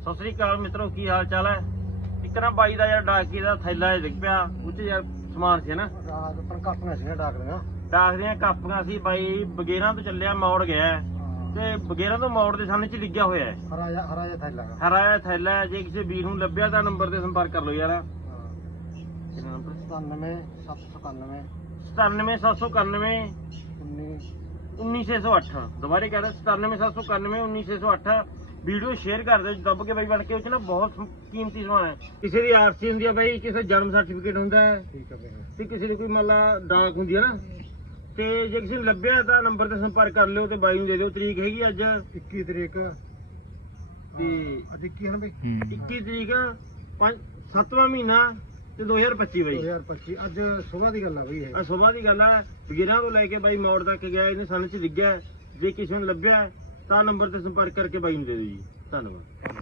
ਸਤਿ ਸ੍ਰੀ ਅਕਾਲ ਮਿੱਤਰੋ ਕੀ ਹਾਲ ਚਾਲ ਹੈ? ਇੱਕ ਨਾ ਬਾਈ ਦਾ ਯਾਰ ਡਾਕੀ ਦਾ ਥੈਲਾ ਡਿੱਗ ਪਿਆ ਉਹ 'ਚ ਯਾਰ ਸਮਾਨ ਸੀ ਨਾ। ਰਾਤ ਆਪਣ ਕਾਪੀਆਂ ਸੀ ਡਾਕ ਦੀਆਂ ਡਾਕ ਦੀਆਂ। ਕਾਪੀਆਂ ਸੀ ਬਾਈ ਬਗੇਰਾਂ ਤੋਂ ਚੱਲਿਆ ਮੌੜ ਗਿਆ। ਤੇ ਬਗੇਰਾਂ ਤੋਂ ਮੌੜ ਦੇ ਸਾਹਮਣੇ 'ਚ ਡਿੱਗਿਆ ਹੋਇਆ ਹੈ। ਹਰਾ ਜਿਹਾ ਹਰਾ ਜਿਹਾ ਥੈਲਾ ਗਾ ਹਰਾ ਜਿਹਾ ਥੈਲਾ ਜੇ ਕਿਸੇ ਵੀਰ ਨੂੰ ਲੱਭਿਆ ਤਾਂ ਨੰਬਰ ਤੇ ਸੰਪਰਕ ਕਰ ਲਓ ਯਾਰ। ਕਿੰਨਾ ਨੰਬਰ? 97 791 97791 19 19608 ਦੁਬਾਰੇ ਕਹਿ ਰਿਹਾ 97791 19608 ਵੀਡੀਓ ਸ਼ੇਅਰ ਕਰ ਦਿਓ ਦੱਬ ਕੇ ਬਾਈ ਬਣ ਕੇ ਉਹ 'ਚ ਨਾ ਬਹੁਤ ਕੀਮਤੀ ਸਮਾਨ ਹੈ। ਕਿਸੇ ਦੀ ਆਰਸੀ ਹੁੰਦੀ ਹੈ ਬਾਈ ਕਿਸੇ ਜਨਮ ਸਰਟੀਫਿਕੇਟ ਹੁੰਦਾ ਹੈ। ਠੀਕ ਹੈ ਬਈ ਤੇ ਕਿਸੇ ਦੀ ਕੋਈ ਮੰਨ ਲਾ ਡਾਕ ਹੁੰਦੀ ਹੈ ਨਾ। ਤੇ ਜੇ ਕਿਸੇ ਨੂੰ ਲੱਭਿਆ ਤਾਂ ਨੰਬਰ ਤੇ ਸੰਪਰਕ ਕਰ ਲਿਓ ਤੇ ਬਾਈ ਨੂੰ ਦੇ ਦਿਓ। ਤਰੀਕ ਹੈਗੀ ਅੱਜ। 21 ਤਰੀਕ। ਤੇ ਅੱਜ 21 ਹੈ ਨਾ ਬਈ? 21 ਤਰੀਕ 5 7ਵਾਂ ਮਹੀਨਾ ਤੇ 2025 ਬਾਈ। 2025 ਅੱਜ ਸਵੇਰ ਦੀ ਗੱਲ ਆ ਬਈ ਇਹ। ਆ ਸਵੇਰ ਦੀ ਗੱਲ ਹੈ ਬਗੀਰਾਂ ਤੋਂ ਲੈ ਕੇ ਬਾਈ ਮੌੜ ਤੱਕ ਗਿਆ ਇਹਨੇ ਸਾਨੂੰ ਚ ਡਿੱਗਿਆ। ਜੇ ਕਿਸੇ ਨੂੰ ਲੱਭਿਆ ਤਾਂ ਨੰਬਰ ਤੇ ਸੰਪਰਕ ਕਰਕੇ ਬਾਈ ਨੂੰ ਦੇ ਦਿਓ ਜੀ। ਧੰਨਵਾਦ।